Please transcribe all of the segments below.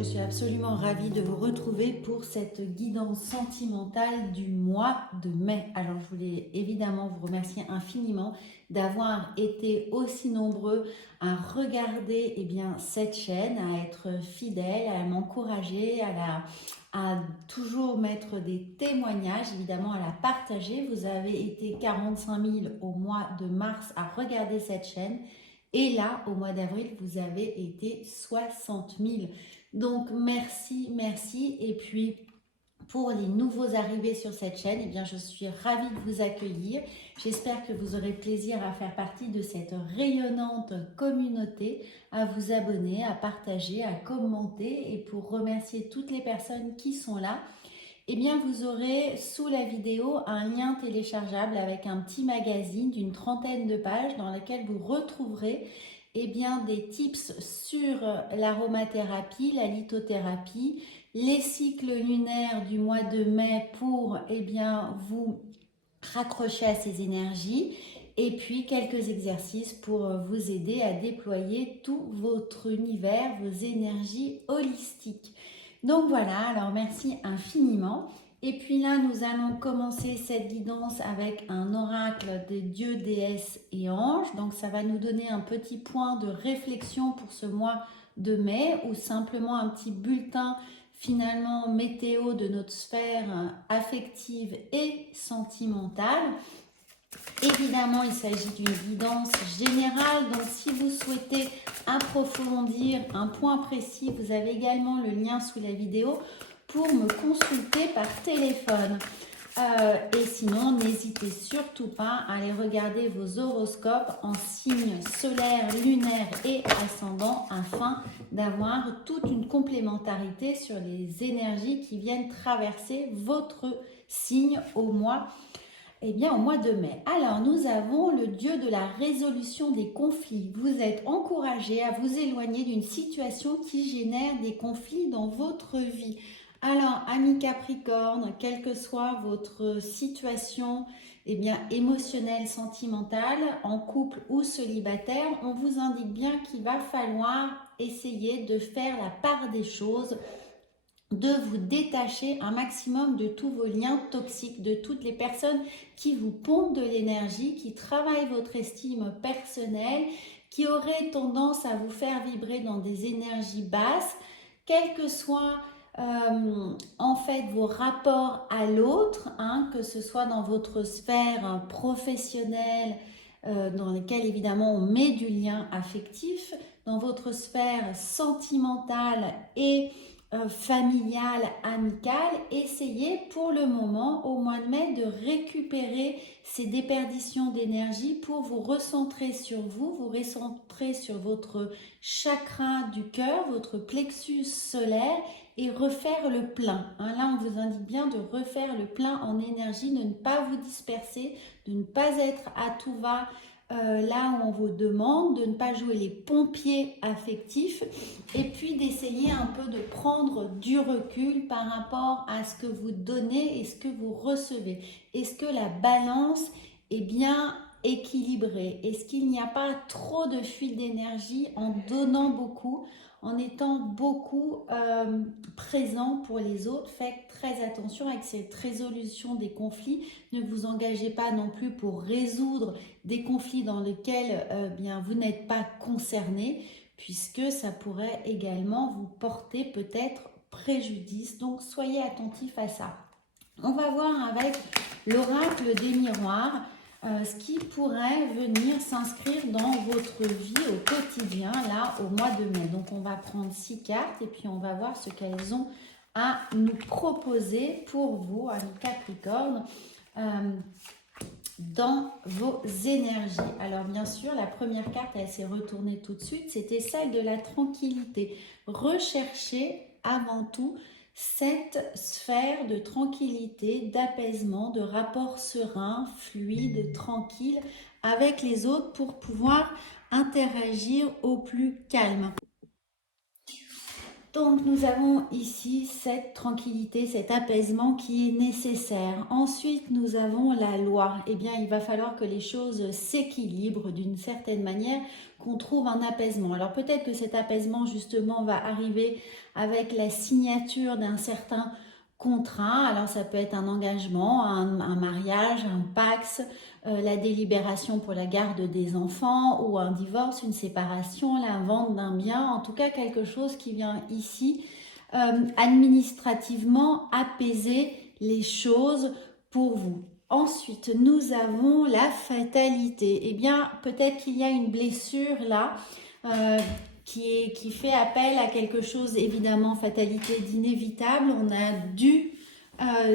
je suis absolument ravie de vous retrouver pour cette guidance sentimentale du mois de mai. Alors je voulais évidemment vous remercier infiniment d'avoir été aussi nombreux à regarder cette chaîne, à être fidèles, à m'encourager, à toujours mettre des témoignages, évidemment à la partager. Vous avez été 45 000 au mois de mars à regarder cette chaîne. Et là, au mois d'avril, vous avez été 60 000. Donc, merci, merci. Et puis, pour les nouveaux arrivés sur cette chaîne, je suis ravie de vous accueillir. J'espère que vous aurez plaisir à faire partie de cette rayonnante communauté, à vous abonner, à partager, à commenter. Et pour remercier toutes les personnes qui sont là, vous aurez sous la vidéo un lien téléchargeable avec un petit magazine d'une trentaine de pages dans lequel vous retrouverez des tips sur l'aromathérapie, la lithothérapie, les cycles lunaires du mois de mai pour vous raccrocher à ces énergies et puis quelques exercices pour vous aider à déployer tout votre univers, vos énergies holistiques. Donc voilà, alors merci infiniment. Et puis là, nous allons commencer cette guidance avec un oracle des dieux, déesses et anges. Donc ça va nous donner un petit point de réflexion pour ce mois de mai ou simplement un petit bulletin finalement météo de notre sphère affective et sentimentale. Évidemment, il s'agit d'une guidance générale, donc si vous souhaitez approfondir un point précis, vous avez également le lien sous la vidéo pour me consulter par téléphone. Et sinon, n'hésitez surtout pas à aller regarder vos horoscopes en signes solaires, lunaires et ascendants afin d'avoir toute une complémentarité sur les énergies qui viennent traverser votre signe au mois de mai. Alors, nous avons le dieu de la résolution des conflits. Vous êtes encouragé à vous éloigner d'une situation qui génère des conflits dans votre vie. Alors, amis Capricorne, quelle que soit votre situation émotionnelle, sentimentale, en couple ou célibataire, on vous indique bien qu'il va falloir essayer de faire la part des choses, de vous détacher un maximum de tous vos liens toxiques, de toutes les personnes qui vous pompent de l'énergie, qui travaillent votre estime personnelle, qui auraient tendance à vous faire vibrer dans des énergies basses, quels que soient vos rapports à l'autre, que ce soit dans votre sphère professionnelle, dans lesquelles évidemment on met du lien affectif, dans votre sphère sentimentale et familiale, amicale. Essayez pour le moment au mois de mai de récupérer ces déperditions d'énergie pour vous recentrer sur vous recentrer sur votre chakra du cœur, votre plexus solaire et refaire le plein. Là, on vous indique bien de refaire le plein en énergie, de ne pas vous disperser, de ne pas être à tout va là où on vous demande, de ne pas jouer les pompiers affectifs et puis d'essayer un peu de prendre du recul par rapport à ce que vous donnez et ce que vous recevez. Est-ce que la balance est bien équilibrée? Est-ce qu'il n'y a pas trop de fuite d'énergie en donnant beaucoup, en étant beaucoup présent pour les autres? Faites très attention avec cette résolution des conflits. Ne vous engagez pas non plus pour résoudre des conflits dans lesquels vous n'êtes pas concerné, puisque ça pourrait également vous porter peut-être préjudice. Donc soyez attentifs à ça. On va voir avec l'oracle des miroirs ce qui pourrait venir s'inscrire dans votre vie au quotidien, là, au mois de mai. Donc, on va prendre 6 cartes et puis on va voir ce qu'elles ont à nous proposer pour vous, amis Capricorne, dans vos énergies. Alors, bien sûr, la première carte, elle s'est retournée tout de suite, c'était celle de la tranquillité. Recherchez avant tout cette sphère de tranquillité, d'apaisement, de rapport serein, fluide, tranquille avec les autres pour pouvoir interagir au plus calme. Donc, nous avons ici cette tranquillité, cet apaisement qui est nécessaire. Ensuite, nous avons la loi. Eh bien, il va falloir que les choses s'équilibrent d'une certaine manière, qu'on trouve un apaisement. Alors, peut-être que cet apaisement, justement, va arriver avec la signature d'un certain contrat. Alors, ça peut être un engagement, un mariage, un pax, la délibération pour la garde des enfants ou un divorce, une séparation, la vente d'un bien, en tout cas quelque chose qui vient ici administrativement apaiser les choses pour vous. Ensuite, nous avons la fatalité. Eh bien, peut-être qu'il y a une blessure là qui fait appel à quelque chose, évidemment, fatalité d'inévitable. On a dû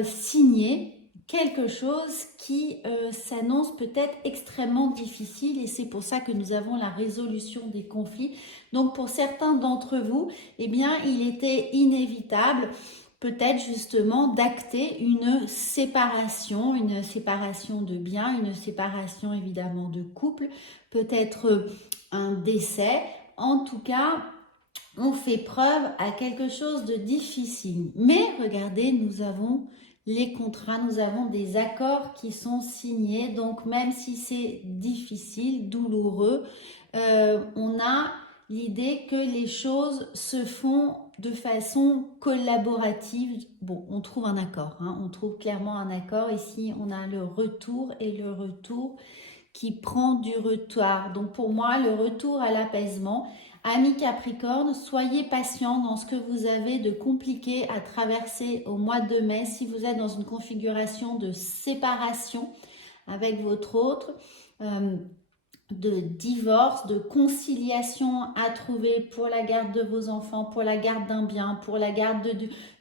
signer quelque chose qui s'annonce peut-être extrêmement difficile et c'est pour ça que nous avons la résolution des conflits. Donc pour certains d'entre vous, eh bien il était inévitable peut-être justement d'acter une séparation de biens, une séparation évidemment de couple, peut-être un décès. En tout cas, on fait preuve à quelque chose de difficile. Mais regardez, nous avons les contrats, nous avons des accords qui sont signés. Donc même si c'est difficile, douloureux, on a l'idée que les choses se font de façon collaborative. Bon, on trouve un accord, hein, on trouve clairement un accord. Ici, on a le retour et le retour qui prend du retard. Donc pour moi, le retour à l'apaisement. Amis Capricorne, soyez patient dans ce que vous avez de compliqué à traverser au mois de mai. Si vous êtes dans une configuration de séparation avec votre autre, de divorce, de conciliation à trouver pour la garde de vos enfants, pour la garde d'un bien, pour la garde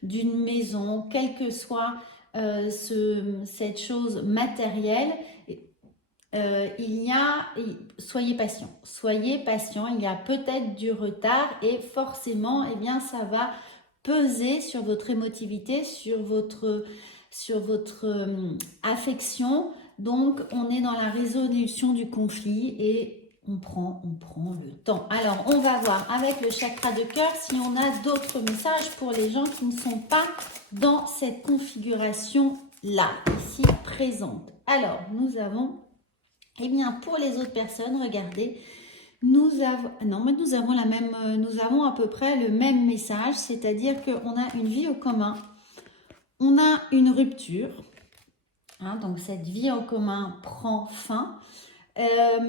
d'une maison, quelle que soit cette chose matérielle, soyez patient, il y a peut-être du retard et forcément, eh bien, ça va peser sur votre émotivité, sur votre affection. Donc, on est dans la résolution du conflit et on prend le temps. Alors, on va voir avec le chakra de cœur si on a d'autres messages pour les gens qui ne sont pas dans cette configuration-là, ici présente. Alors, nous avons... Eh bien, pour les autres personnes, regardez, nous avons à peu près le même message, c'est-à-dire qu'on a une vie en commun, on a une rupture, hein, donc cette vie en commun prend fin,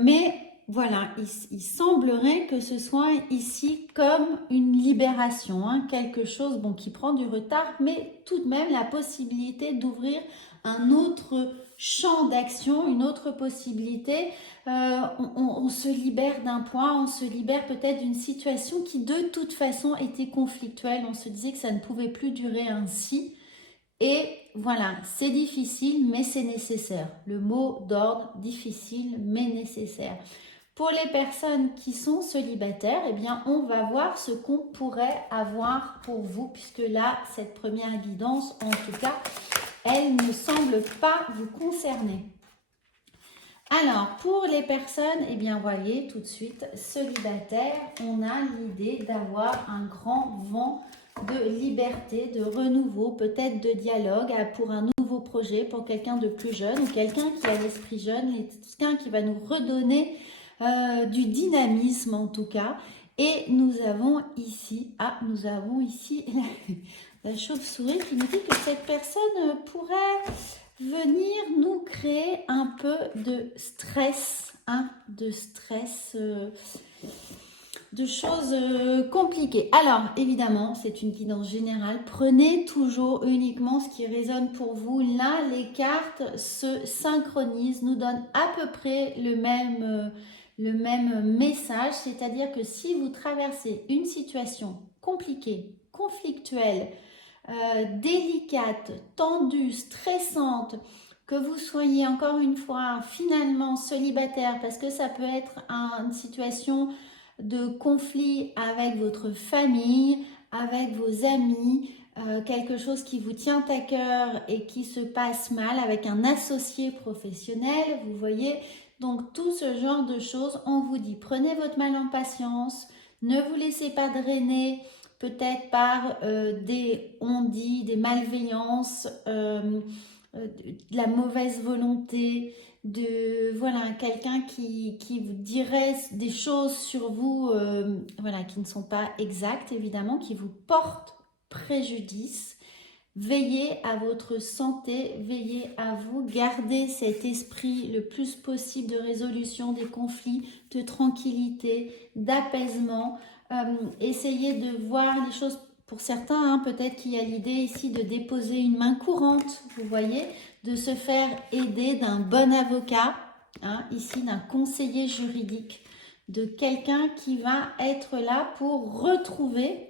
mais voilà, il semblerait que ce soit ici comme une libération, hein, quelque chose qui prend du retard, mais tout de même la possibilité d'ouvrir un autre champ d'action, une autre possibilité. On se libère d'un point, on se libère peut-être d'une situation qui de toute façon était conflictuelle. On se disait que ça ne pouvait plus durer ainsi. Et voilà, c'est difficile, mais c'est nécessaire. Le mot d'ordre, difficile, mais nécessaire. Pour les personnes qui sont célibataires, eh bien, on va voir ce qu'on pourrait avoir pour vous, puisque là, cette première guidance, en tout cas, elle ne semble pas vous concerner. Alors, pour les personnes, eh bien, voyez, tout de suite, célibataires, on a l'idée d'avoir un grand vent de liberté, de renouveau, peut-être de dialogue pour un nouveau projet, pour quelqu'un de plus jeune ou quelqu'un qui a l'esprit jeune, quelqu'un qui va nous redonner du dynamisme en tout cas. Et nous avons ici la chauve-souris qui nous dit que cette personne pourrait venir nous créer un peu de stress, hein, de choses compliquées. Alors, évidemment, c'est une guidance générale. Prenez toujours uniquement ce qui résonne pour vous. Là, les cartes se synchronisent, nous donnent à peu près le même message, c'est-à-dire que si vous traversez une situation compliquée, conflictuelle, délicate, tendue, stressante, que vous soyez encore une fois finalement célibataire, parce que ça peut être une situation de conflit avec votre famille, avec vos amis, quelque chose qui vous tient à cœur et qui se passe mal avec un associé professionnel, vous voyez. Donc tout ce genre de choses, on vous dit prenez votre mal en patience, ne vous laissez pas drainer peut-être par des on-dit, des malveillances, de la mauvaise volonté, de voilà, quelqu'un qui vous dirait des choses sur vous voilà, qui ne sont pas exactes, évidemment, qui vous portent préjudice. Veillez à votre santé, veillez à vous, gardez cet esprit le plus possible de résolution des conflits, de tranquillité, d'apaisement. Essayez de voir les choses. Pour certains, hein, peut-être qu'il y a l'idée ici de déposer une main courante, vous voyez, de se faire aider d'un bon avocat, hein, ici d'un conseiller juridique, de quelqu'un qui va être là pour retrouver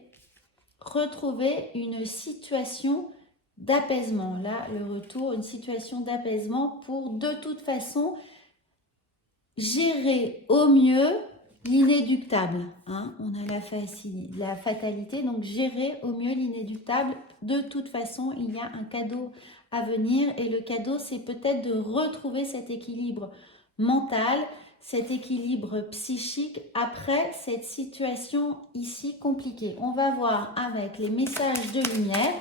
une situation d'apaisement. Là, le retour, une situation d'apaisement pour de toute façon gérer au mieux l'inéductable. Hein. On a la fatalité, donc gérer au mieux l'inéductable. De toute façon, il y a un cadeau à venir et le cadeau, c'est peut-être de retrouver cet équilibre mental, cet équilibre psychique après cette situation ici compliquée. On va voir avec les messages de lumière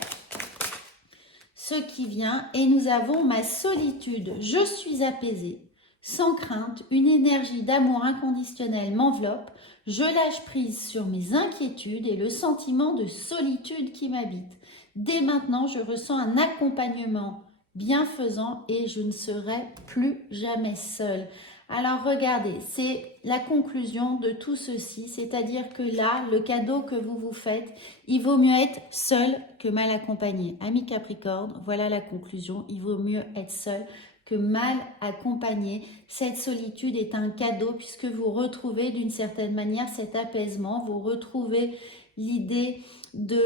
ce qui vient et nous avons ma solitude. Je suis apaisée, sans crainte, une énergie d'amour inconditionnel m'enveloppe. Je lâche prise sur mes inquiétudes et le sentiment de solitude qui m'habite. Dès maintenant, je ressens un accompagnement bienfaisant et je ne serai plus jamais seule. Alors regardez, c'est la conclusion de tout ceci, c'est-à-dire que là, le cadeau que vous vous faites, il vaut mieux être seul que mal accompagné. Amis Capricorne, voilà la conclusion, il vaut mieux être seul que mal accompagné. Cette solitude est un cadeau puisque vous retrouvez d'une certaine manière cet apaisement, vous retrouvez l'idée de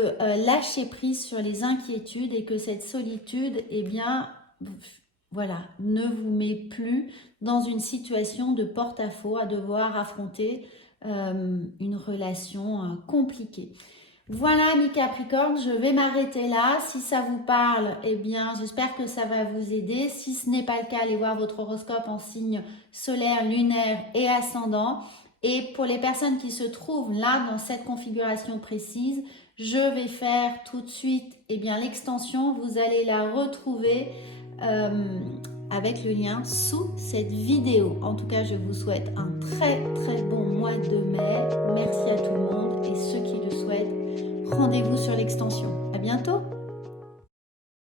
lâcher prise sur les inquiétudes et que cette solitude, eh bien, voilà, ne vous met plus dans une situation de porte-à-faux à devoir affronter une relation compliquée. Voilà mes Capricornes, je vais m'arrêter là. Si ça vous parle, eh bien j'espère que ça va vous aider. Si ce n'est pas le cas, allez voir votre horoscope en signe solaire, lunaire et ascendant. Et pour les personnes qui se trouvent là dans cette configuration précise, je vais faire tout de suite eh bien l'extension. Vous allez la retrouver avec le lien sous cette vidéo. En tout cas, je vous souhaite un très très bon mois de mai. Merci à tout le monde et ceux qui le souhaitent, rendez-vous sur l'extension. À bientôt!